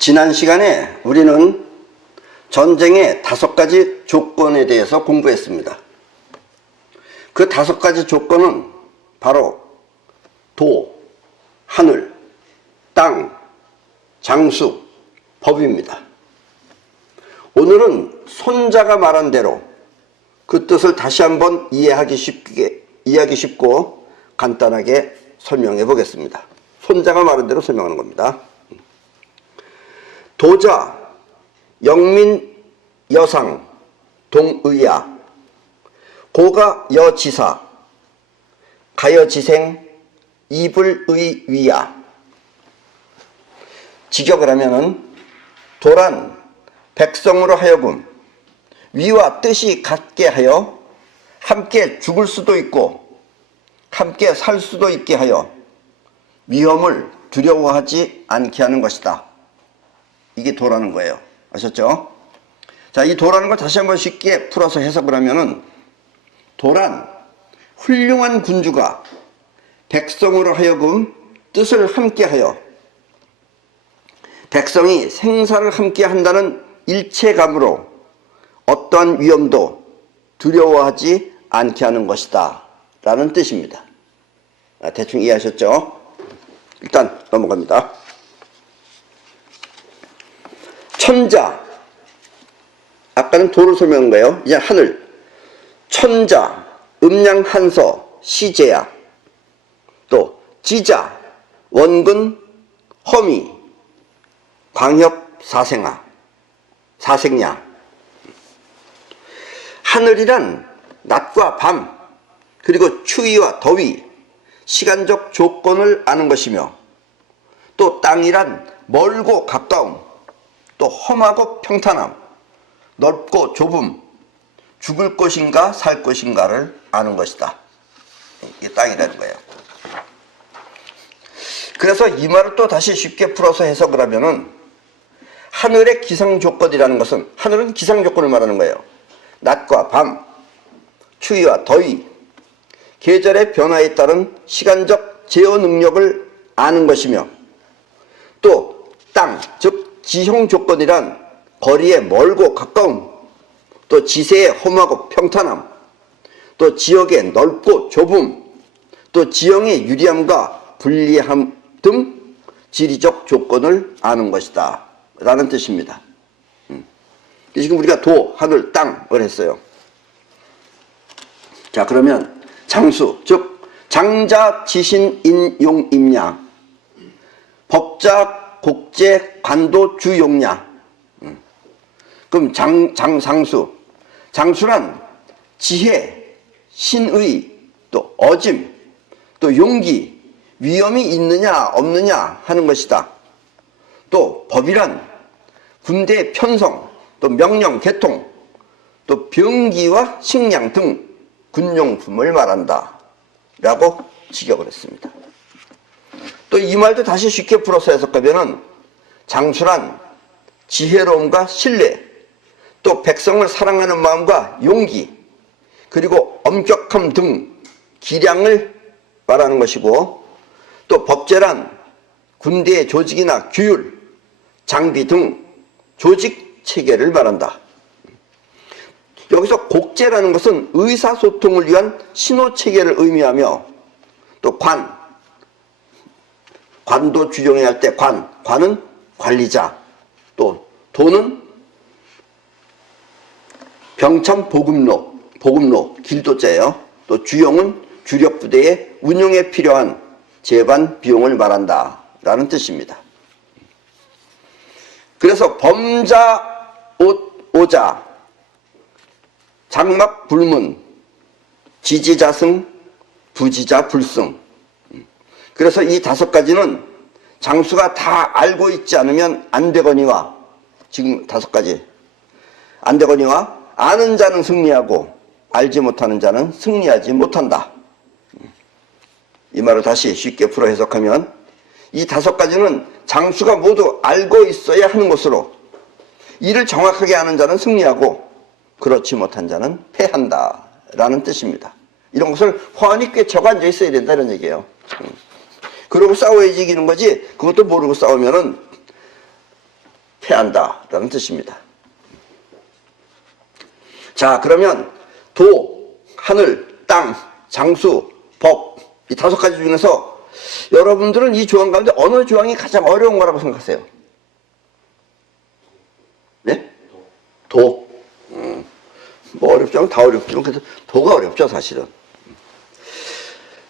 지난 시간에 우리는 전쟁의 5가지 조건에 대해서 공부했습니다. 그 5가지 조건은 바로 도, 하늘, 땅, 장수, 법입니다. 오늘은 손자가 말한 대로 그 뜻을 다시 한번 이해하기 쉽고 간단하게 설명해 보겠습니다. 손자가 말한 대로 설명하는 겁니다. 도자, 영민, 여상, 동의야, 고가, 여지사, 가여지생, 이불의 위야. 직역을 하면은 도란 백성으로 하여금 위와 뜻이 같게 하여 함께 죽을 수도 있고 함께 살 수도 있게 하여 위험을 두려워하지 않게 하는 것이다. 이게 도라는 거예요. 아셨죠? 자, 이 도라는 걸 다시 한번 쉽게 풀어서 해석을 하면은 도란 훌륭한 군주가 백성으로 하여금 뜻을 함께하여 백성이 생사를 함께 한다는 일체감으로 어떠한 위험도 두려워하지 않게 하는 것이다 라는 뜻입니다. 대충 이해하셨죠? 일단 넘어갑니다. 천자, 아까는 도를 설명한 거예요. 이제 하늘. 천자, 음양한서, 시제야. 또 지자, 원근, 허미, 광협, 사생야. 하늘이란 낮과 밤, 그리고 추위와 더위, 시간적 조건을 아는 것이며, 또 땅이란 멀고 가까움, 또 험하고 평탄함, 넓고 좁음, 죽을 것인가 살 것인가를 아는 것이다. 이게 땅이라는 거예요. 그래서 이 말을 또 다시 쉽게 풀어서 해석을 하면은 하늘의 기상조건이라는 것은, 하늘은 기상조건을 말하는 거예요. 낮과 밤, 추위와 더위, 계절의 변화에 따른 시간적 제어 능력을 아는 것이며, 또 땅, 즉 지형조건이란 거리의 멀고 가까움, 또 지세의 험하고 평탄함, 또 지역의 넓고 좁음, 또 지형의 유리함과 불리함 등 지리적 조건을 아는 것이다 라는 뜻입니다. 지금 우리가 도, 하늘, 땅을 했어요. 자, 그러면 장수, 즉 장자, 지신, 인, 용, 임야, 법자, 곡제, 관도, 주, 용야. 그럼 장수, 장수란 지혜, 신의, 또 어짐, 또 용기, 위험이 있느냐 없느냐 하는 것이다. 또 법이란 군대의 편성, 또 명령, 개통, 또 병기와 식량 등 군용품을 말한다 라고 직역을 했습니다. 또 이 말도 다시 쉽게 풀어서 해석하면은 장수란 지혜로움과 신뢰, 또 백성을 사랑하는 마음과 용기, 그리고 엄격함 등 기량을 말하는 것이고, 또 법제란 군대의 조직이나 규율, 장비 등 조직 체계를 말한다. 여기서 곡제라는 것은 의사소통을 위한 신호체계를 의미하며, 또 관도 주종해야 할 때 관은 관리자, 또 도는 병참 보급로 길도자예요. 또 주용은 주력부대의 운용에 필요한 제반 비용을 말한다 라는 뜻입니다. 그래서 범자, 오자, 장막, 불문, 지지자승, 부지자, 불승. 그래서 이 5가지는 장수가 다 알고 있지 않으면 안 되거니와, 지금 5가지 안 되거니와, 아는 자는 승리하고 알지 못하는 자는 승리하지 못한다. 이 말을 다시 쉽게 풀어 해석하면 이 5가지는 장수가 모두 알고 있어야 하는 것으로, 이를 정확하게 아는 자는 승리하고 그렇지 못한 자는 패한다 라는 뜻입니다. 이런 것을 훤히 꿰차고 앉아 있어야 된다는 얘기예요. 그러고 싸워야지 이기는 거지, 그것도 모르고 싸우면은 패한다 라는 뜻입니다. 자, 그러면 도, 하늘, 땅, 장수, 법, 이 5가지 중에서 여러분들은 이 조항 가운데 어느 조항이 가장 어려운 거라고 생각하세요? 네? 도. 뭐 어렵죠? 다 어렵지만 그래서 도가 어렵죠, 사실은.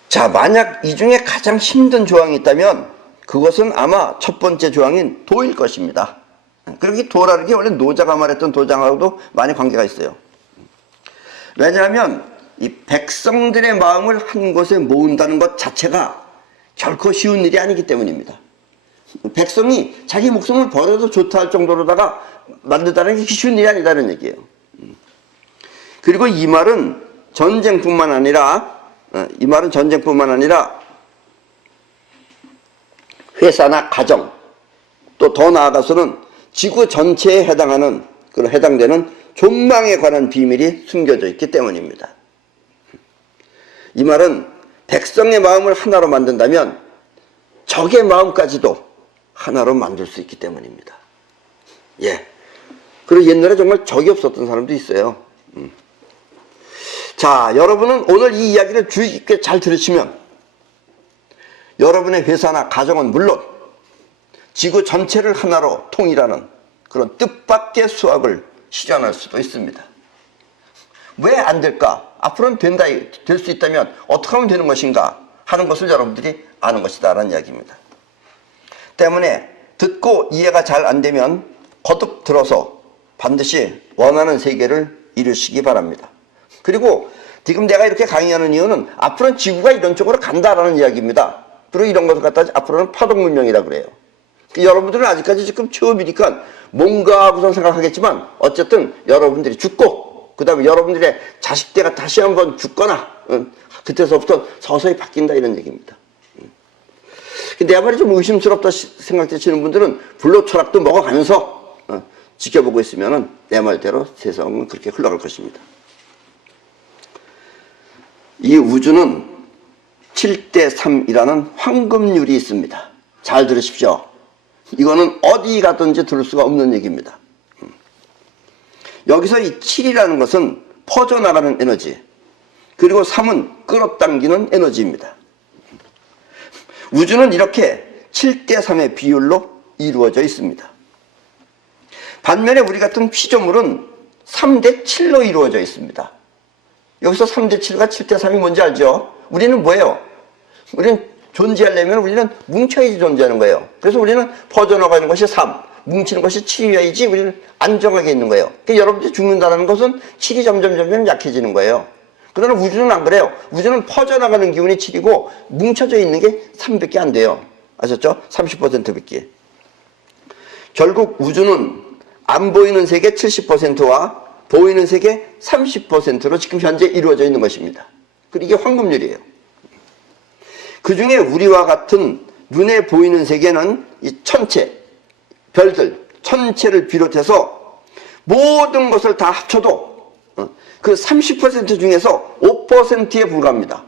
자, 만약 이 중에 가장 힘든 조항이 있다면 그것은 아마 첫 번째 조항인 도일 것입니다. 그리고 이 도라는 게 원래 노자가 말했던 도장하고도 많이 관계가 있어요. 왜냐하면 이 백성들의 마음을 한 곳에 모은다는 것 자체가 결코 쉬운 일이 아니기 때문입니다. 백성이 자기 목숨을 버려도 좋다 할 정도로다가 만든다는 게 쉬운 일이 아니다는 얘기예요. 그리고 이 말은 전쟁뿐만 아니라 회사나 가정, 또 더 나아가서는 지구 전체에 해당되는 존망에 관한 비밀이 숨겨져 있기 때문입니다. 이 말은 백성의 마음을 하나로 만든다면 적의 마음까지도 하나로 만들 수 있기 때문입니다. 예. 그리고 옛날에 정말 적이 없었던 사람도 있어요. 자, 여러분은 오늘 이 이야기를 주의 깊게 잘 들으시면 여러분의 회사나 가정은 물론 지구 전체를 하나로 통일하는 그런 뜻밖의 수학을 실현할 수도 있습니다. 왜 안 될까? 앞으로는 될 수 있다면 어떻게 하면 되는 것인가 하는 것을 여러분들이 아는 것이다 라는 이야기입니다. 때문에 듣고 이해가 잘 안 되면 거듭 들어서 반드시 원하는 세계를 이루시기 바랍니다. 그리고 지금 내가 이렇게 강의하는 이유는 앞으로는 지구가 이런 쪽으로 간다라는 이야기입니다. 그리고 이런 것을 갖다 앞으로는 파동문명이라고 그래요. 여러분들은 아직까지 지금 처음이니까 뭔가 하고선 생각하겠지만 어쨌든 여러분들이 죽고 그 다음에 여러분들의 자식대가 다시 한번 죽거나 그때서부터 서서히 바뀐다 이런 얘기입니다. 내 말이 좀 의심스럽다 생각되시는 분들은 불로 철학도 먹어가면서 지켜보고 있으면 내 말대로 세상은 그렇게 흘러갈 것입니다. 이 우주는 7대3이라는 황금률이 있습니다. 잘 들으십시오. 이거는 어디 가든지 들을 수가 없는 얘기입니다. 여기서 이 7이라는 것은 퍼져나가는 에너지, 그리고 3은 끌어당기는 에너지입니다. 우주는 이렇게 7대3의 비율로 이루어져 있습니다. 반면에 우리 같은 피조물은 3대7로 이루어져 있습니다. 여기서 3대7과 7대3이 뭔지 알죠? 우리는 뭐예요? 우리는 존재하려면 우리는 뭉쳐야지 존재하는 거예요. 그래서 우리는 퍼져나가는 것이 3, 뭉치는 것이 7이어야지 우리는 안정하게 있는 거예요. 그러니까 여러분들이 죽는다는 것은 7이 점점 약해지는 거예요. 그러나 우주는 안 그래요. 우주는 퍼져나가는 기운이 7이고 뭉쳐져 있는 게 3밖에 안 돼요. 아셨죠? 30%밖에. 결국 우주는 안 보이는 세계 70%와 보이는 세계 30%로 지금 현재 이루어져 있는 것입니다. 그리고 이게 황금률이에요. 그 중에 우리와 같은 눈에 보이는 세계는 이 천체, 별들, 천체를 비롯해서 모든 것을 다 합쳐도 그 30% 중에서 5%에 불과합니다.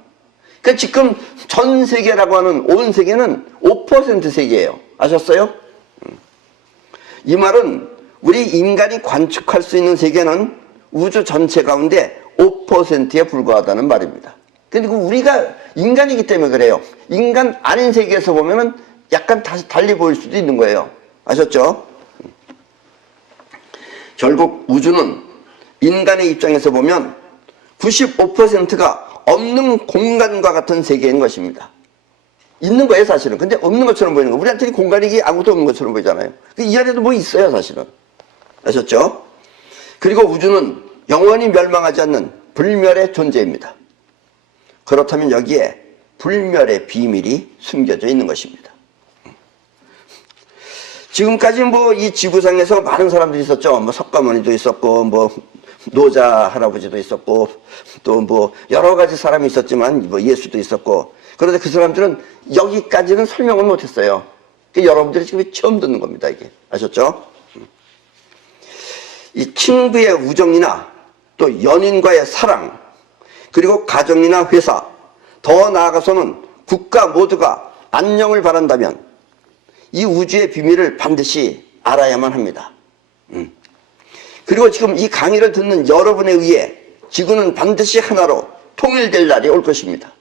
그러니까 지금 전 세계라고 하는 온 세계는 5% 세계예요. 아셨어요? 이 말은 우리 인간이 관측할 수 있는 세계는 우주 전체 가운데 5%에 불과하다는 말입니다. 그리고 우리가 인간이기 때문에 그래요. 인간 아닌 세계에서 보면은 약간 달리 보일 수도 있는 거예요. 아셨죠? 결국 우주는 인간의 입장에서 보면 95%가 없는 공간과 같은 세계인 것입니다. 있는 거예요, 사실은. 근데 없는 것처럼 보이는 거. 우리한테는 공간이 아무것도 없는 것처럼 보이잖아요. 이 안에도 뭐 있어요, 사실은. 아셨죠? 그리고 우주는 영원히 멸망하지 않는 불멸의 존재입니다. 그렇다면 여기에 불멸의 비밀이 숨겨져 있는 것입니다. 지금까지 뭐 이 지구상에서 많은 사람들이 있었죠. 뭐 석가모니도 있었고, 뭐 노자 할아버지도 있었고, 또 뭐 여러 가지 사람이 있었지만 뭐 예수도 있었고. 그런데 그 사람들은 여기까지는 설명을 못했어요. 여러분들이 지금 처음 듣는 겁니다, 이게. 아셨죠? 이 친구의 우정이나 또 연인과의 사랑, 그리고 가정이나 회사, 더 나아가서는 국가 모두가 안녕을 바란다면 이 우주의 비밀을 반드시 알아야만 합니다. 그리고 지금 이 강의를 듣는 여러분에 의해 지구는 반드시 하나로 통일될 날이 올 것입니다.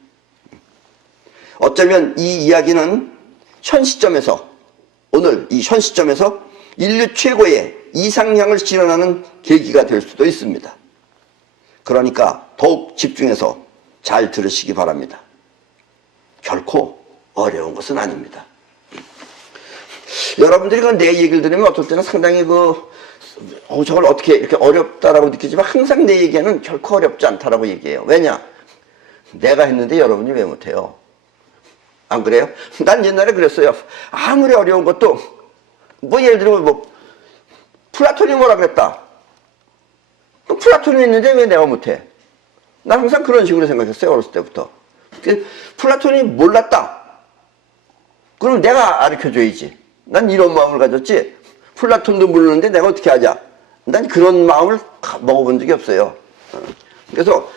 어쩌면 이 이야기는 현 시점에서, 오늘 이 현 시점에서 인류 최고의 이상향을 실현하는 계기가 될 수도 있습니다. 그러니까 더욱 집중해서 잘 들으시기 바랍니다. 결코 어려운 것은 아닙니다. 여러분들이 내 얘기를 들으면 어떨 때는 상당히 저걸 어떻게 이렇게 어렵다라고 느끼지만 항상 내 얘기는 결코 어렵지 않다라고 얘기해요. 왜냐? 내가 했는데 여러분이 왜 못해요? 안 그래요? 난 옛날에 그랬어요. 아무리 어려운 것도 예를 들면 플라톤이 뭐라 그랬다. 플라톤이 있는데 왜 내가 못해? 난 항상 그런 식으로 생각했어요. 어렸을 때부터. 플라톤이 몰랐다. 그럼 내가 가르쳐줘야지. 난 이런 마음을 가졌지. 플라톤도 모르는데 내가 어떻게 하자. 난 그런 마음을 먹어본 적이 없어요. 그래서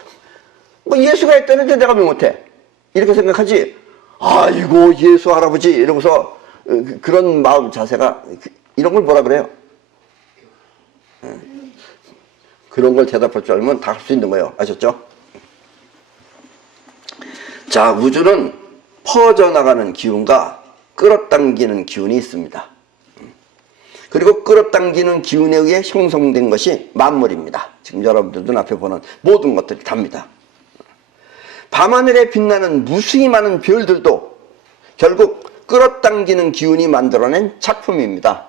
예수가 했다는데 내가 왜 못해? 이렇게 생각하지. 아이고 예수 할아버지 이러고서 그런 마음 자세가 이런 걸 뭐라 그래요? 그런 걸 대답할 줄 알면 다 할 수 있는 거예요. 아셨죠? 자, 우주는 퍼져나가는 기운과 끌어당기는 기운이 있습니다. 그리고 끌어당기는 기운에 의해 형성된 것이 만물입니다. 지금 여러분들 눈앞에 보는 모든 것들이 답니다. 밤하늘에 빛나는 무수히 많은 별들도 결국 끌어당기는 기운이 만들어낸 작품입니다.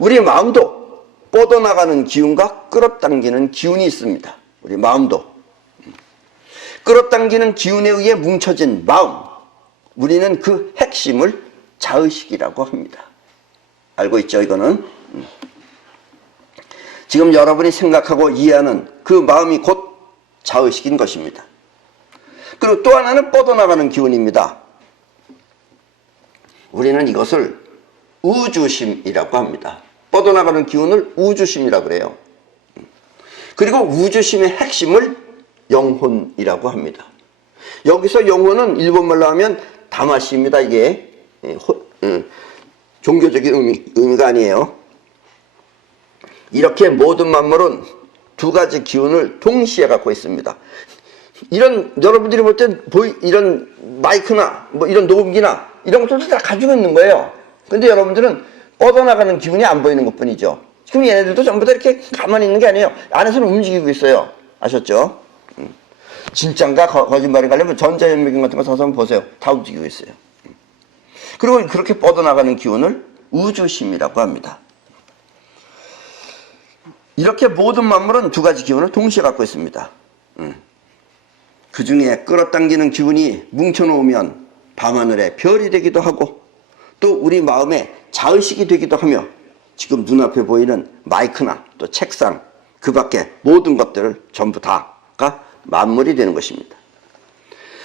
우리 마음도 뻗어나가는 기운과 끌어당기는 기운이 있습니다. 우리 마음도. 끌어당기는 기운에 의해 뭉쳐진 마음, 우리는 그 핵심을 자의식이라고 합니다. 알고 있죠, 이거는? 지금 여러분이 생각하고 이해하는 그 마음이 곧 자의식인 것입니다. 그리고 또 하나는 뻗어나가는 기운입니다. 우리는 이것을 우주심이라고 합니다. 뻗어나가는 기운을 우주심이라고 그래요. 그리고 우주심의 핵심을 영혼이라고 합니다. 여기서 영혼은 일본말로 하면 다마시입니다. 이게 종교적인 의미가 아니에요. 이렇게 모든 만물은 두 가지 기운을 동시에 갖고 있습니다. 여러분들이 볼 때 이런 마이크나 이런 녹음기나 이런 것들도 다 가지고 있는 거예요. 근데 여러분들은 뻗어나가는 기운이 안 보이는 것 뿐이죠. 지금 얘네들도 전부 다 이렇게 가만히 있는 게 아니에요. 안에서는 움직이고 있어요. 아셨죠? 진짠가 거짓말인가 하려면 전자현미경 같은 거 사서 한번 보세요. 다 움직이고 있어요. 그리고 그렇게 뻗어나가는 기운을 우주심이라고 합니다. 이렇게 모든 만물은 두 가지 기운을 동시에 갖고 있습니다. 그 중에 끌어당기는 기운이 뭉쳐놓으면 밤하늘의 별이 되기도 하고 또 우리 마음의 자의식이 되기도 하며 지금 눈앞에 보이는 마이크나 또 책상 그 밖에 모든 것들을 전부 다가 만물이 되는 것입니다.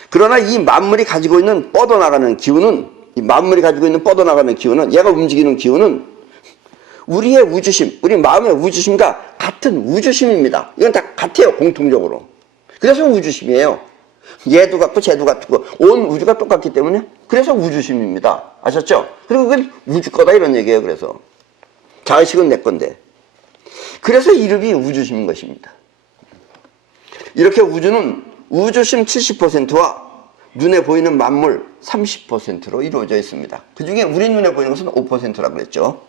그러나 이 만물이 가지고 있는 뻗어나가는 기운은 얘가 움직이는 기운은 우리의 우주심, 우리 마음의 우주심과 같은 우주심입니다. 이건 다 같아요, 공통적으로. 그래서 우주심이에요. 얘도 같고 쟤도 같고 온 우주가 똑같기 때문에 그래서 우주심입니다. 아셨죠? 그리고 그건 우주 거다 이런 얘기예요. 그래서 자의식은 내 건데 그래서 이름이 우주심인 것입니다. 이렇게 우주는 우주심 70%와 눈에 보이는 만물 30%로 이루어져 있습니다. 그 중에 우리 눈에 보이는 것은 5%라고 그랬죠.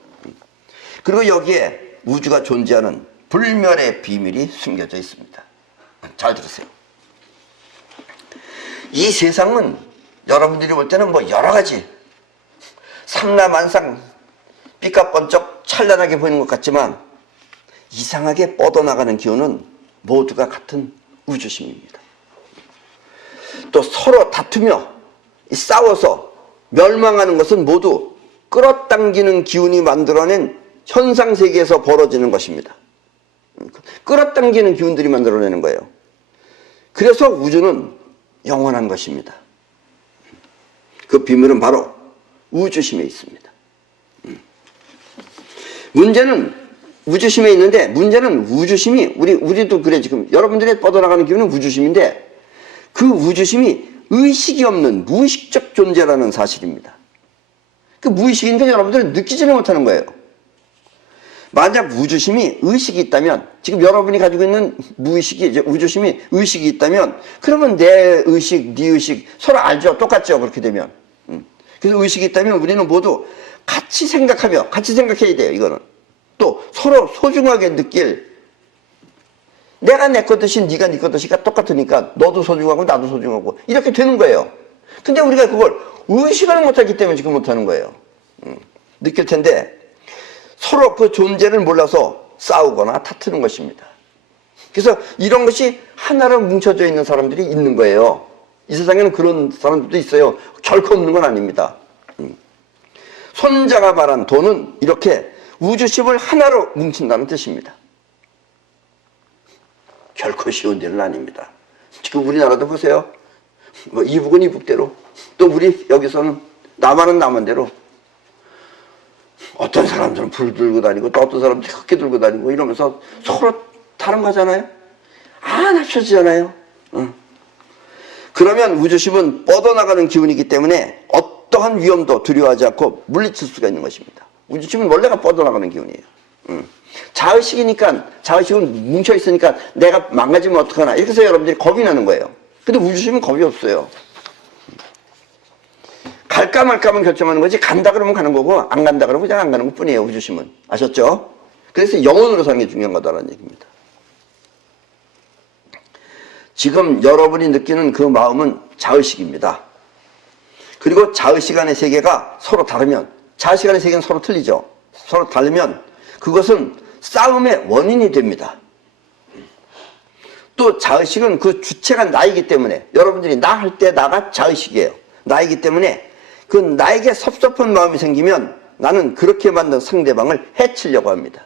그리고 여기에 우주가 존재하는 불멸의 비밀이 숨겨져 있습니다. 잘 들으세요. 이 세상은 여러분들이 볼 때는 여러 가지 삼라만상 삐까번쩍 찬란하게 보이는 것 같지만 이상하게 뻗어나가는 기운은 모두가 같은 우주심입니다. 또 서로 다투며 싸워서 멸망하는 것은 모두 끌어당기는 기운이 만들어낸 현상세계에서 벌어지는 것입니다. 끌어당기는 기운들이 만들어내는 거예요. 그래서 우주는 영원한 것입니다. 그 비밀은 바로 우주심에 있습니다. 문제는 우주심에 있는데 문제는 우주심이 우리도 그래 지금 여러분들의 뻗어나가는 기운은 우주심인데 그 우주심이 의식이 없는 무의식적 존재라는 사실입니다. 그 무의식이니까 여러분들은 느끼지는 못하는 거예요. 만약 우주심이 의식이 있다면, 지금 여러분이 가지고 있는 무의식이, 이제 우주심이 의식이 있다면, 그러면 내 의식, 네 의식 서로 알죠? 똑같죠? 그렇게 되면. 그래서 의식이 있다면 우리는 모두 같이 생각하며, 같이 생각해야 돼요, 이거는. 또 서로 소중하게 느낄, 내가 내 것 듯이 네가 네 것 듯이가 똑같으니까 너도 소중하고 나도 소중하고 이렇게 되는 거예요. 근데 우리가 그걸 의식을 못하기 때문에 지금 못하는 거예요. 느낄 텐데 서로 그 존재를 몰라서 싸우거나 다투는 것입니다. 그래서 이런 것이 하나로 뭉쳐져 있는 사람들이 있는 거예요. 이 세상에는 그런 사람들도 있어요. 결코 없는 건 아닙니다. 손자가 말한 도는 이렇게 우주심을 하나로 뭉친다는 뜻입니다. 결코 쉬운 일은 아닙니다. 지금 우리나라도 보세요. 뭐 이북은 이북대로, 또 우리 여기서는 남한은 남한대로, 어떤 사람들은 불 들고 다니고 또 어떤 사람들은 흑기 들고 다니고 이러면서 서로 다른 거잖아요. 안 합쳐지잖아요. 그러면 우주심은 뻗어나가는 기운이기 때문에 어떠한 위험도 두려워하지 않고 물리칠 수가 있는 것입니다. 우주심은 원래가 뻗어나가는 기운이에요. 자의식이니까, 자의식은 뭉쳐있으니까 내가 망가지면 어떡하나 이렇게 해서 여러분들이 겁이 나는 거예요. 근데 우주심은 겁이 없어요. 갈까 말까만 결정하는 거지, 간다 그러면 가는 거고 안 간다 그러면 그냥 안 가는 것 뿐이에요. 우주심은. 아셨죠? 그래서 영혼으로 사는 게 중요한 거다라는 얘기입니다. 지금 여러분이 느끼는 그 마음은 자의식입니다. 그리고 자의식 안의 세계가 서로 다르면, 자의식 안의 세계는 서로 틀리죠. 서로 다르면 그것은 싸움의 원인이 됩니다. 또 자의식은 그 주체가 나이기 때문에, 여러분들이 나 할 때 나가 자의식이에요. 나이기 때문에 그 나에게 섭섭한 마음이 생기면 나는 그렇게 만든 상대방을 해치려고 합니다.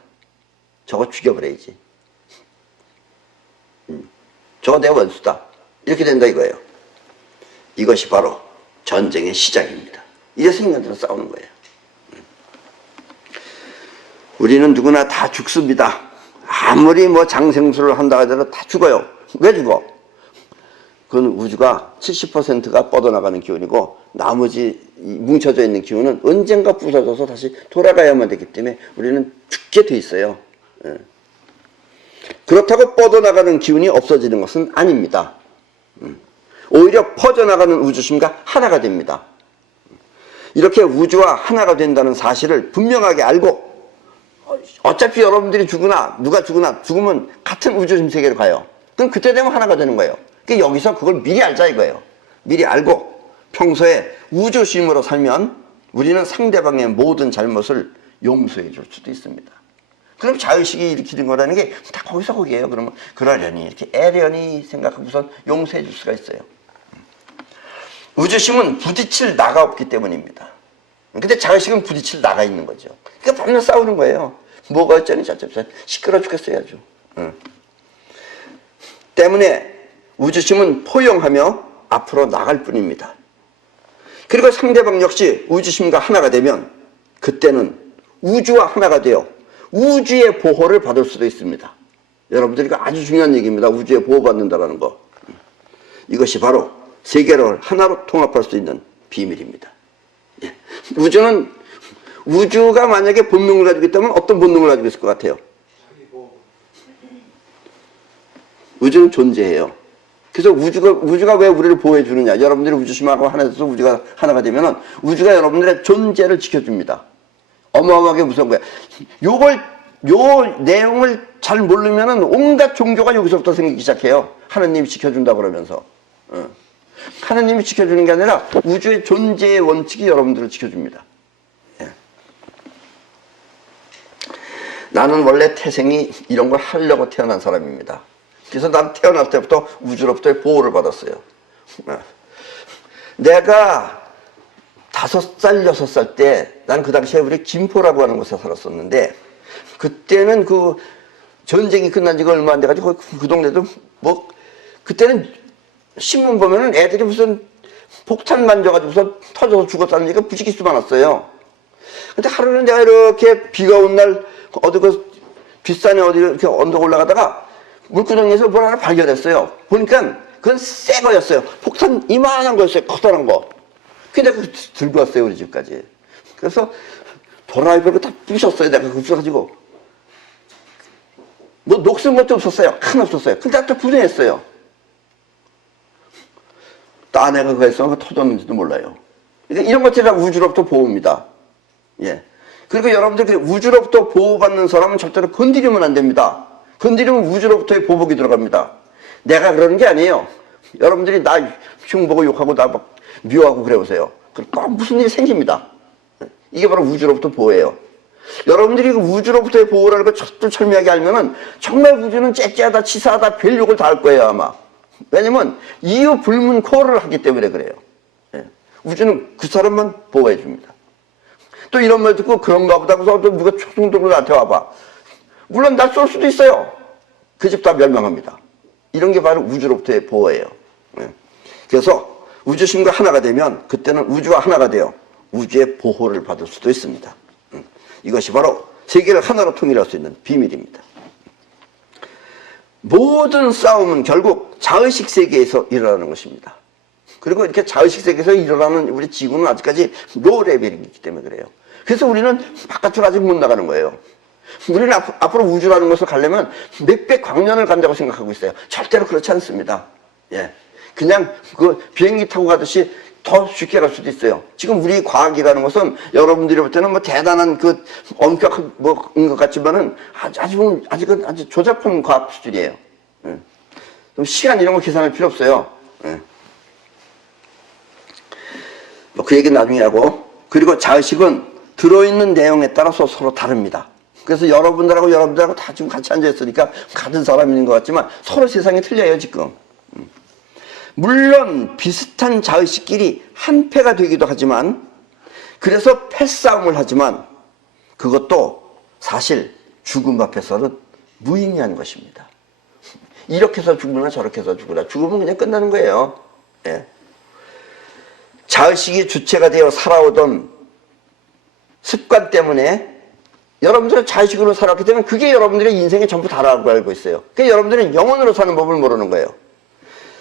저거 죽여버려야지. 저거 내 원수다. 이렇게 된다 이거예요. 이것이 바로 전쟁의 시작입니다. 이래서 인간들은 싸우는 거예요. 우리는 누구나 다 죽습니다. 아무리 뭐 장생수를 한다 하더라도 다 죽어요. 왜 죽어? 그건 우주가 70%가 뻗어나가는 기운이고 나머지 뭉쳐져 있는 기운은 언젠가 부서져서 다시 돌아가야만 되기 때문에 우리는 죽게 돼 있어요. 그렇다고 뻗어나가는 기운이 없어지는 것은 아닙니다. 오히려 퍼져나가는 우주심과 하나가 됩니다. 이렇게 우주와 하나가 된다는 사실을 분명하게 알고, 어차피 여러분들이 죽으나 누가 죽으나 죽으면 같은 우주심 세계로 가요. 그럼 그때 되면 하나가 되는 거예요. 그러니까 여기서 그걸 미리 알자 이거예요. 미리 알고 평소에 우주심으로 살면 우리는 상대방의 모든 잘못을 용서해 줄 수도 있습니다. 그럼 자의식이 일으키는 거라는 게 다 거기서 거기에요. 그러면 그러려니 이렇게 애려니 생각하고선 용서해 줄 수가 있어요. 우주심은 부딪힐 나가 없기 때문입니다. 근데 자의식은 부딪힐 나가 있는 거죠. 그러니까 밤낮 싸우는 거예요. 뭐가 어쩌니 저쩌니 시끄러 죽겠어요 아주. 때문에 우주심은 포용하며 앞으로 나갈 뿐입니다. 그리고 상대방 역시 우주심과 하나가 되면 그때는 우주와 하나가 되어 우주의 보호를 받을 수도 있습니다. 여러분들 이거 아주 중요한 얘기입니다. 우주의 보호받는다라는 거. 이것이 바로 세계를 하나로 통합할 수 있는 비밀입니다. 우주가 만약에 본능을 가지고 있다면 어떤 본능을 가지고 있을 것 같아요? 우주는 존재해요. 그래서 우주가 왜 우리를 보호해 주느냐? 여러분들이 우주심하고 하나 돼서 우주가 하나가 되면은 우주가 여러분들의 존재를 지켜줍니다. 어마어마하게 무서운 거야. 요 내용을 잘 모르면은 온갖 종교가 여기서부터 생기기 시작해요. 하느님이 지켜준다 그러면서. 하느님이 지켜주는 게 아니라 우주의 존재의 원칙이 여러분들을 지켜줍니다. 나는 원래 태생이 이런 걸 하려고 태어난 사람입니다. 그래서 난 태어날 때부터 우주로부터의 보호를 받았어요. 내가 5살, 6살 때, 난 그 당시에 우리 김포라고 하는 곳에 살았었는데, 그때는 그 전쟁이 끝난 지가 얼마 안 돼가지고 그 동네도 뭐, 그때는 신문 보면은 애들이 무슨 폭탄 만져가지고서 터져서 죽었다는 얘기가 부지기수 많았어요. 근데 하루는 내가 이렇게 비가 온 날, 어디 그 뒷산에 어디 이렇게 언덕 올라가다가 물구덩이에서 뭘 하나 발견했어요. 보니까 그건 새 거였어요. 폭탄 이만한 거였어요. 커다란 거. 근데 그 들고 왔어요, 우리 집까지. 그래서 도라이버를 다 부셨어요. 내가 부숴가지고. 뭐 녹슨 것도 없었어요. 하나 없었어요. 근데 또 분해했어요. 또 아내가 그랬으면 터졌는지도 몰라요. 그러니까 이런 것들이 다 우주로부터 보호입니다. 예. 그리고 여러분들 그 우주로부터 보호받는 사람은 절대로 건드리면 안 됩니다. 건드리면 우주로부터의 보복이 들어갑니다. 내가 그러는 게 아니에요. 여러분들이 나 흉보고 욕하고 나 막 미워하고 그래 보세요. 그럼 꼭 무슨 일이 생깁니다. 이게 바로 우주로부터 보호예요. 여러분들이 그 우주로부터의 보호라는 걸 철두철미하게 알면은 정말 우주는 째째하다 치사하다 별 욕을 다 할 거예요 아마. 왜냐면 이유 불문 코어를 하기 때문에 그래요. 예. 우주는 그 사람만 보호해 줍니다. 또 이런 말 듣고 그런가 보다 해서 누가 초중독으로 나한테 와봐. 물론 날 쏠 수도 있어요. 그 집 다 멸망합니다. 이런 게 바로 우주로부터의 보호예요. 예. 그래서 우주심과 하나가 되면 그때는 우주와 하나가 되어 우주의 보호를 받을 수도 있습니다. 이것이 바로 세계를 하나로 통일할 수 있는 비밀입니다. 모든 싸움은 결국 자의식 세계에서 일어나는 것입니다. 그리고 이렇게 자의식 세계에서 일어나는 우리 지구는 아직까지 로 레벨이기 때문에 그래요. 그래서 우리는 바깥으로 아직 못 나가는 거예요. 우리는 앞으로 우주라는 것을 가려면 몇백 광년을 간다고 생각하고 있어요. 절대로 그렇지 않습니다. 예. 그냥 그 비행기 타고 가듯이 더 쉽게 갈 수도 있어요. 지금 우리 과학이라는 것은 여러분들이 볼 때는 뭐 대단한 그 엄격한 뭐인 것 같지만은 아직은 아주 조잡한 과학 수준이에요. 예. 좀 시간 이런 거 계산할 필요 없어요. 예. 뭐 그 얘기는 나중에 하고. 그리고 자의식은 들어있는 내용에 따라서 서로 다릅니다. 그래서 여러분들하고 다 지금 같이 앉아있으니까 같은 사람인 것 같지만 서로 세상이 틀려요 지금. 물론 비슷한 자의식끼리 한패가 되기도 하지만, 그래서 패싸움을 하지만 그것도 사실 죽음 앞에서는 무의미한 것입니다. 이렇게 해서 죽으나 저렇게 해서 죽으나 죽으면 그냥 끝나는 거예요. 예. 자의식이 주체가 되어 살아오던 습관 때문에 여러분들은 자의식으로 살았기 때문에 그게 여러분들의 인생의 전부 다라고 알고 있어요. 그러니까 여러분들은 영혼으로 사는 법을 모르는 거예요.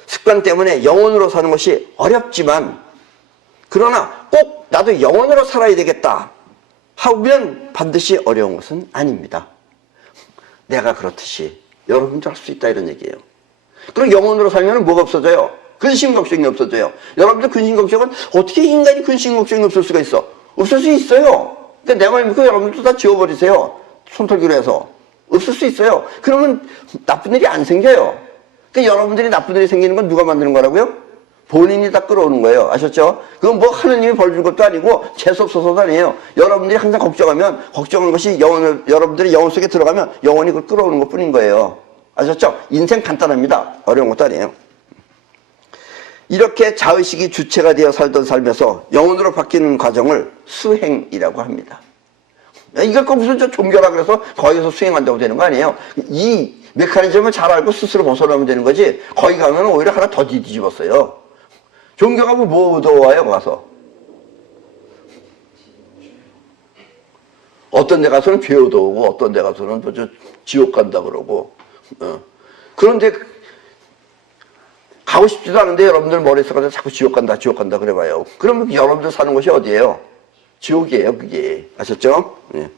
습관 때문에 영혼으로 사는 것이 어렵지만, 그러나 꼭 나도 영혼으로 살아야 되겠다 하면 반드시 어려운 것은 아닙니다. 내가 그렇듯이 여러분도 할 수 있다 이런 얘기예요. 그리고 영혼으로 살면 뭐가 없어져요? 근심걱정이 없어져요. 여러분들 근심걱정은 어떻게 인간이 근심걱정이 없을 수가 있어? 없을 수 있어요. 그러니까 내 말 믿고 여러분들도 다 지워버리세요. 손털기로 해서. 없을 수 있어요. 그러면 나쁜 일이 안 생겨요. 그러니까 여러분들이 나쁜 일이 생기는 건 누가 만드는 거라고요? 본인이 다 끌어오는 거예요. 아셨죠? 그건 뭐 하느님이 벌 준 것도 아니고 재수없어서도 아니에요. 여러분들이 항상 걱정하면, 걱정한 것이 여러분들이 영혼 속에 들어가면 영혼이 그걸 끌어오는 것 뿐인 거예요. 아셨죠? 인생 간단합니다. 어려운 것도 아니에요. 이렇게 자의식이 주체가 되어 살던 삶에서 영혼으로 바뀌는 과정을 수행이라고 합니다. 이걸 꼭 무슨 종교라 그래서 거기서 수행한다고 되는 거 아니에요. 이 메커니즘을 잘 알고 스스로 벗어나면 되는 거지, 거기 가면 오히려 하나 더 뒤집었어요. 종교가 뭐 얻어와요 가서? 어떤 데 가서는 죄 얻어오고 어떤 데 가서는 뭐 지옥 간다 그러고. 그런데 가고 싶지도 않은데 여러분들 머릿속에 자꾸 지옥 간다 그래봐요. 그러면 여러분들 사는 곳이 어디예요? 지옥이에요 그게. 아셨죠? 예.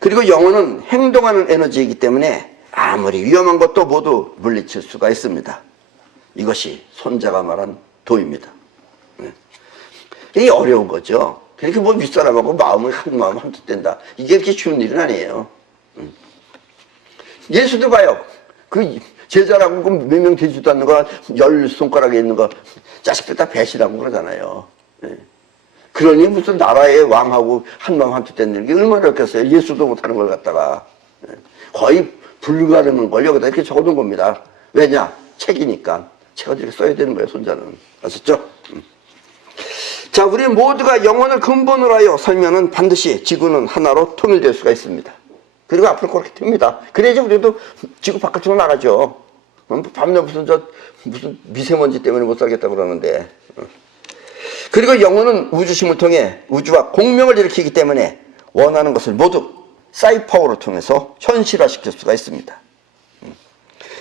그리고 영혼은 행동하는 에너지이기 때문에 아무리 위험한 것도 모두 물리칠 수가 있습니다. 이것이 손자가 말한 도입니다. 예. 이게 어려운 거죠. 그렇게 뭐 윗사람하고 마음 한뜻 된다. 이게 그렇게 쉬운 일은 아니에요. 예수도 봐요. 그 제자라고 몇 명 되지도 않는 거, 10손가락에 있는 거, 자식들 다 배신하고 그러잖아요. 예. 그러니 무슨 나라의 왕하고 한마음 한뜻 되는 게 얼마나 어렵겠어요. 예수도 못하는 걸 갖다가. 예. 거의 불가능한 걸 여기다 이렇게 적어둔 겁니다. 왜냐? 책이니까. 책을 이렇게 써야 되는 거예요, 손자는. 아셨죠? 자, 우리 모두가 영혼을 근본으로 하여 살면은 반드시 지구는 하나로 통일될 수가 있습니다. 그리고 앞으로 그렇게 됩니다. 그래야지 우리도 지구 바깥으로 나가죠. 밤낮 무슨 미세먼지 때문에 못 살겠다고 그러는데. 그리고 영혼은 우주심을 통해 우주와 공명을 일으키기 때문에 원하는 것을 모두 사이파워를 통해서 현실화시킬 수가 있습니다.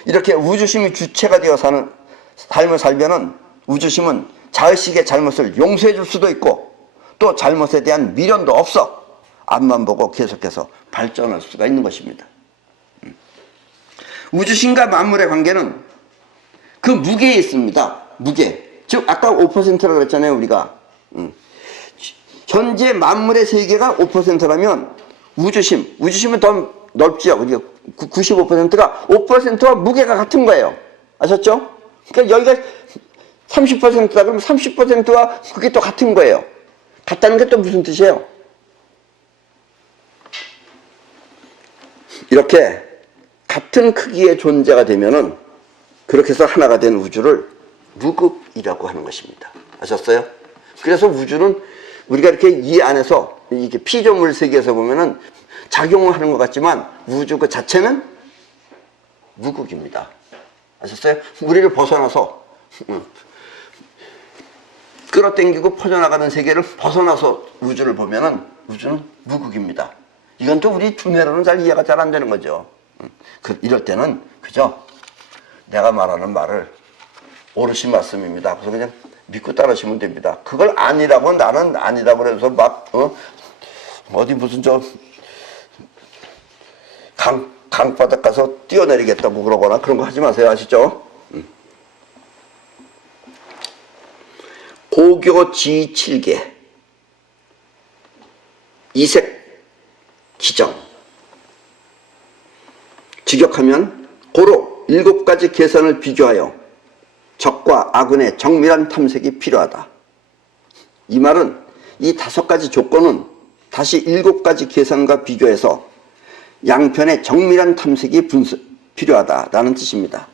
이렇게 우주심이 주체가 되어 사는 삶을 살면은 우주심은 자의식의 잘못을 용서해 줄 수도 있고 또 잘못에 대한 미련도 없어. 앞만 보고 계속해서 발전할 수가 있는 것입니다. 우주신과 만물의 관계는 그 무게에 있습니다. 무게. 즉 아까 5%라고 그랬잖아요. 우리가. 현재 만물의 세계가 5%라면 우주심은 더 넓지요. 95%가 5%와 무게가 같은 거예요. 아셨죠? 그러니까 여기가 30%다 그러면 30%와 그게 또 같은 거예요. 같다는 게 또 무슨 뜻이에요? 이렇게 같은 크기의 존재가 되면은 그렇게 해서 하나가 된 우주를 무극이라고 하는 것입니다. 아셨어요? 그래서 우주는 우리가 이렇게 이 안에서 이렇게 피조물 세계에서 보면은 작용을 하는 것 같지만 우주 그 자체는 무극입니다. 아셨어요? 우리를 벗어나서 끌어당기고 퍼져나가는 세계를 벗어나서 우주를 보면은 우주는 무극입니다. 이건 또 우리 두뇌로는 잘 이해가 잘 안 되는 거죠. 이럴 때는 그저 내가 말하는 말을 옳으신 말씀입니다. 그래서 그냥 믿고 따르시면 됩니다. 그걸 아니라고 나는 아니라고 그래서 막 어디 무슨 강바닥 가서 뛰어내리겠다고 그러거나 그런 거 하지 마세요. 아시죠? 고교지 7개 이색 기정 직역하면 고로 7가지 계산을 비교하여 적과 악은의 정밀한 탐색이 필요하다. 이 말은 이 5가지 조건은 다시 7가지 계산과 비교해서 양편의 정밀한 탐색이 필요하다라는 뜻입니다.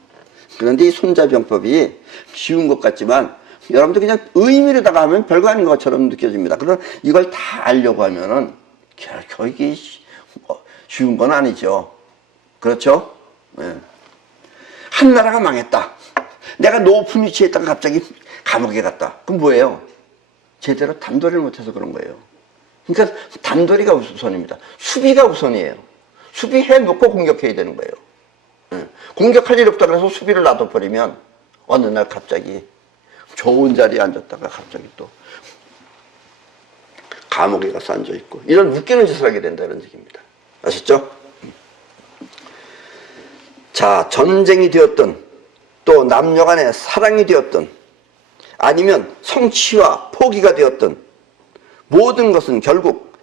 그런데 이 손자병법이 쉬운 것 같지만 여러분들 그냥 의미로다가 하면 별거 아닌 것처럼 느껴집니다. 그러나 이걸 다 알려고 하면은 결코 이게 쉬운 건 아니죠. 그렇죠? 네. 한 나라가 망했다. 내가 높은 위치에 있다가 갑자기 감옥에 갔다. 그럼 뭐예요? 제대로 단도리를 못해서 그런 거예요. 그러니까 단도리가 우선입니다. 수비가 우선이에요. 수비해놓고 공격해야 되는 거예요. 네. 공격할 일 없다 그래서 수비를 놔둬버리면 어느 날 갑자기 좋은 자리에 앉았다가 갑자기 또 감옥에 가서 앉아있고 이런 웃기는 짓을 하게 된다는 얘기입니다. 아셨죠? 자, 전쟁이 되었든 또 남녀 간의 사랑이 되었든 아니면 성취와 포기가 되었든 모든 것은 결국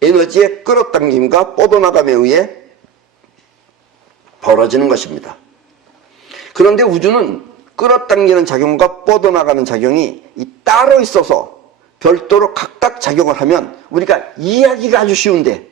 에너지의 끌어당김과 뻗어나감에 의해 벌어지는 것입니다. 그런데 우주는 끌어당기는 작용과 뻗어나가는 작용이 따로 있어서 별도로 각각 작용을 하면 우리가 이해하기가 아주 쉬운데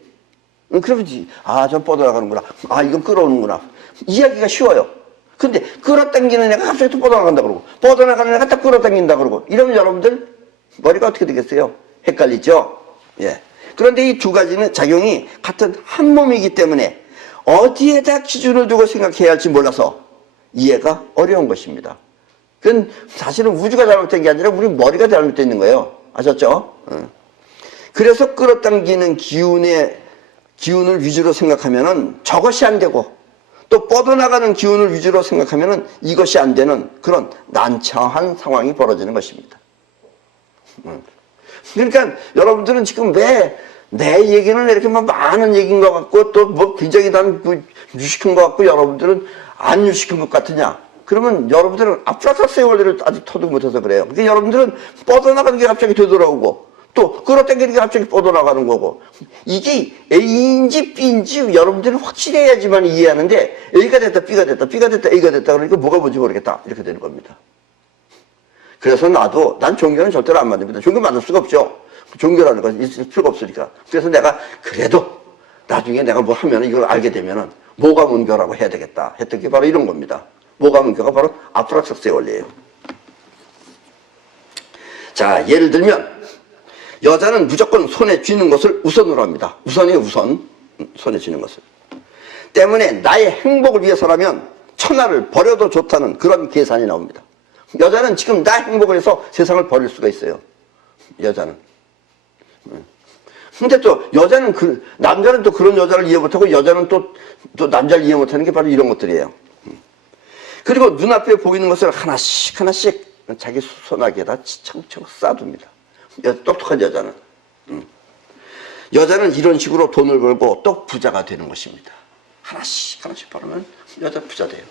그러지. 저 뻗어나가는구나. 이건 끌어오는구나. 이해하기가 쉬워요. 근데 끌어당기는 애가 갑자기 또 뻗어나간다 그러고 뻗어나가는 애가 딱 끌어당긴다 그러고 이러면 여러분들 머리가 어떻게 되겠어요? 헷갈리죠? 예. 그런데 이 2가지는 작용이 같은 한 몸이기 때문에 어디에다 기준을 두고 생각해야 할지 몰라서 이해가 어려운 것입니다. 그건 사실은 우주가 잘못된 게 아니라 우리 머리가 잘못되어 있는 거예요. 아셨죠? 그래서 끌어당기는 기운을 위주로 생각하면은 저것이 안 되고 또 뻗어나가는 기운을 위주로 생각하면은 이것이 안 되는 그런 난처한 상황이 벌어지는 것입니다. 그러니까 여러분들은 지금 왜 내 얘기는 이렇게 많은 얘기인 것 같고 또 뭐 굉장히 난 유식한 것 같고 여러분들은 안 유식한 것 같으냐? 그러면 여러분들은 아프라사스의 원리를 아직 터득 못해서 그래요. 그러니까 여러분들은 뻗어나가는 게 갑자기 되돌아오고 또 끌어당기는 게 갑자기 뻗어나가는 거고 이게 A인지 B인지 여러분들은 확실해야지만 이해하는데 A가 됐다 B가 됐다 B가 됐다 A가 됐다 그러니까 뭐가 뭔지 모르겠다 이렇게 되는 겁니다. 그래서 난 종교는 절대로 안 만듭니다. 종교 만들 수가 없죠. 종교라는 건 있을 필요가 없으니까. 그래서 내가 그래도 나중에 내가 뭐 하면 이걸 알게 되면은 뭐가 문교라고 해야 되겠다 했던 게 바로 이런 겁니다. 뭐가 문교가 바로 아프라사스의 원리예요. 자, 예를 들면 여자는 무조건 손에 쥐는 것을 우선으로 합니다. 우선이에요, 우선. 손에 쥐는 것을. 때문에 나의 행복을 위해서라면 천하를 버려도 좋다는 그런 계산이 나옵니다. 여자는 지금 나 행복을 위해서 세상을 버릴 수가 있어요. 여자는. 근데 또 여자는 남자는 또 그런 여자를 이해 못하고 여자는 또 남자를 이해 못하는 게 바로 이런 것들이에요. 그리고 눈앞에 보이는 것을 하나씩 자기 손아귀에다 차곡차곡 쌓아둡니다. 똑똑한 여자는. 여자는 이런 식으로 돈을 벌고 또 부자가 되는 것입니다. 하나씩 하나씩 벌으면 여자 부자 돼요.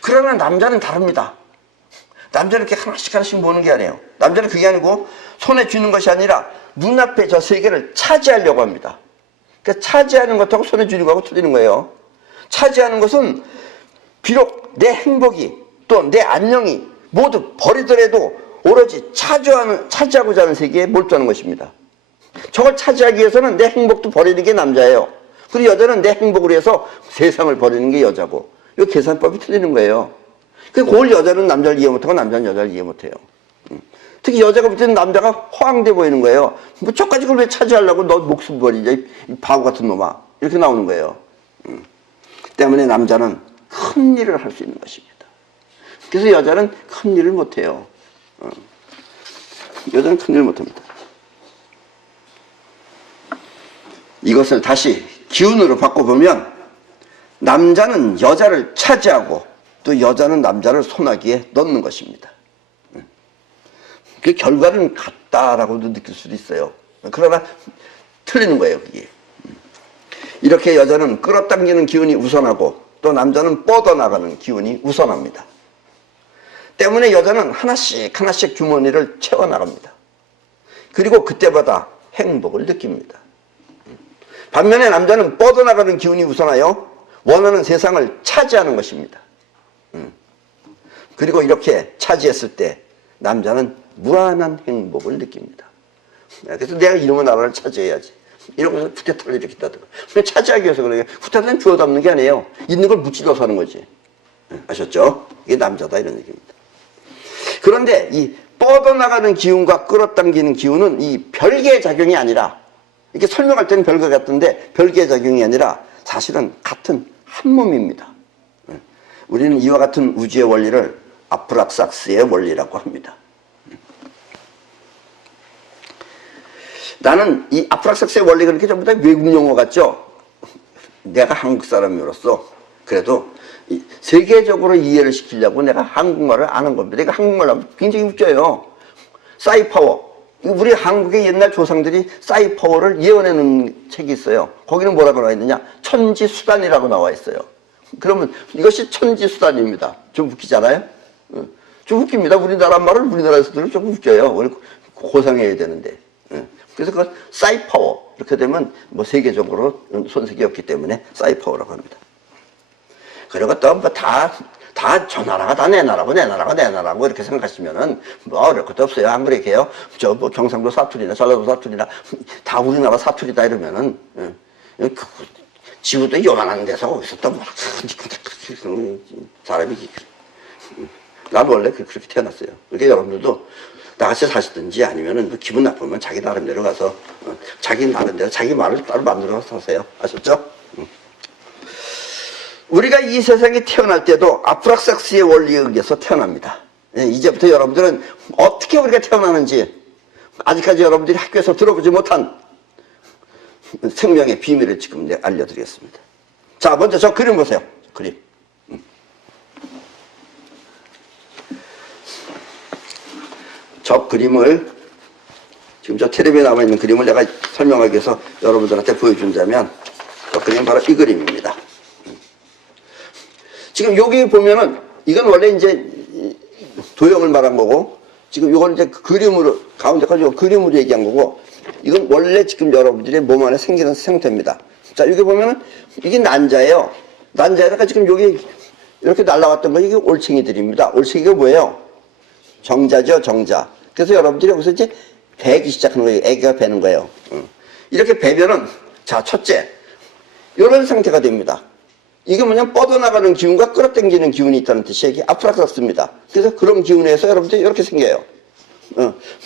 그러나 남자는 다릅니다. 남자는 이렇게 하나씩 하나씩 모으는 게 아니에요. 남자는 그게 아니고 손에 쥐는 것이 아니라 눈앞에 저 세 개를 차지하려고 합니다. 그러니까 차지하는 것하고 손에 쥐는 거하고 틀리는 거예요. 차지하는 것은 비록 내 행복이 또 내 안녕이 모두 버리더라도 오로지 차지하고자 하는 세계에 몰두하는 것입니다. 저걸 차지하기 위해서는 내 행복도 버리는 게 남자예요. 그리고 여자는 내 행복을 위해서 세상을 버리는 게 여자고. 이 계산법이 틀리는 거예요. 그걸 여자는 남자를 이해 못하고 남자는 여자를 이해 못해요. 특히 여자가 볼 때는 남자가 허황돼 보이는 거예요. 뭐 저까지 그걸 왜 차지하려고 너 목숨 버리자 이 바보 같은 놈아. 이렇게 나오는 거예요. 때문에 남자는 큰 일을 할 수 있는 것입니다. 그래서 여자는 큰 일을 못해요. 여자는 큰 일을 못합니다. 이것을 다시 기운으로 바꿔보면 남자는 여자를 차지하고 또 여자는 남자를 손아귀에 넣는 것입니다. 그 결과는 같다라고도 느낄 수도 있어요. 그러나 틀리는 거예요, 그게. 이렇게 여자는 끌어당기는 기운이 우선하고 또 남자는 뻗어나가는 기운이 우선합니다. 때문에 여자는 하나씩 하나씩 주머니를 채워나갑니다. 그리고 그때마다 행복을 느낍니다. 반면에 남자는 뻗어나가는 기운이 우선하여 원하는 세상을 차지하는 것입니다. 그리고 이렇게 차지했을 때 남자는 무한한 행복을 느낍니다. 그래서 내가 이놈의 나라를 차지해야지. 이러고서 후퇴타를 일으킨다든가. 차지하기 위해서 그래요. 후퇴타는 주워 담는 게 아니에요. 있는 걸 무찔러서 하는 거지. 아셨죠? 이게 남자다 이런 얘기입니다. 그런데 이 뻗어나가는 기운과 끌어당기는 기운은 이 별개의 작용이 아니라 이렇게 설명할 때는 별거 같은데 별개의 작용이 아니라 사실은 같은 한 몸입니다. 우리는 이와 같은 우주의 원리를 아프락삭스의 원리라고 합니다. 나는 이 아프락삭스의 원리가 그렇게 전부 다 외국 용어 같죠? 내가 한국 사람으로서 그래도 세계적으로 이해를 시키려고 내가 한국말을 아는 겁니다. 내가 한국말 하면 굉장히 웃겨요. 싸이파워. 우리 한국의 옛날 조상들이 싸이파워를 예언해놓은 책이 있어요. 거기는 뭐라고 나와 있느냐? 천지수단이라고 나와 있어요. 그러면 이것이 천지수단입니다. 좀 웃기잖아요? 좀 웃깁니다. 우리나라 말을 우리나라에서 들으면 조금 웃겨요. 원래 고상해야 되는데. 그래서 그걸 싸이파워. 이렇게 되면 뭐 세계적으로 손색이 없기 때문에 싸이파워라고 합니다. 그리고 또 뭐 다 저 나라가 다 내 나라고 내 나라가 내 나라고 이렇게 생각하시면은 뭐 어려울 것도 없어요. 안 그렇게요? 저 뭐 경상도 사투리나 전라도 사투리나 다 우리나라 사투리다 이러면은 지구도 요만한 데서 어디서 또 뭐 사람이 난 원래 그렇게 태어났어요. 그러니까 여러분들도 나같이 사시든지 아니면은 기분 나쁘면 자기 나름대로 가서 자기 나름대로 자기 말을 따로 만들어서 사세요. 아셨죠? 우리가 이 세상에 태어날 때도 아프락삭스의 원리에 의해서 태어납니다. 이제부터 여러분들은 어떻게 우리가 태어나는지 아직까지 여러분들이 학교에서 들어보지 못한 생명의 비밀을 지금 알려드리겠습니다. 자, 먼저 저 그림 보세요. 그림. 저 그림을 지금 저 텔레비에 나와 있는 그림을 내가 설명하기 위해서 여러분들한테 보여준다면 저 그림은 바로 이 그림입니다. 지금 여기 보면은 이건 원래 이제 도형을 말한 거고 지금 이건 이제 그림으로 가운데까지 그림으로 얘기한 거고 이건 원래 지금 여러분들의 몸 안에 생기는 형태입니다. 자, 여기 보면은 이게 난자예요. 난자에다가 지금 여기 이렇게 날라왔던 거 이게 올챙이들입니다. 올챙이가 뭐예요? 정자죠, 정자. 그래서 여러분들이 여기서 이제 배기 시작하는 거예요. 애기가 배는 거예요. 이렇게 배면은 자, 첫째 이런 상태가 됩니다. 이게 뭐냐면 뻗어나가는 기운과 끌어당기는 기운이 있다는 뜻이에요. 이게 아프락삭스입니다. 그래서 그런 기운에서 여러분들이 이렇게 생겨요.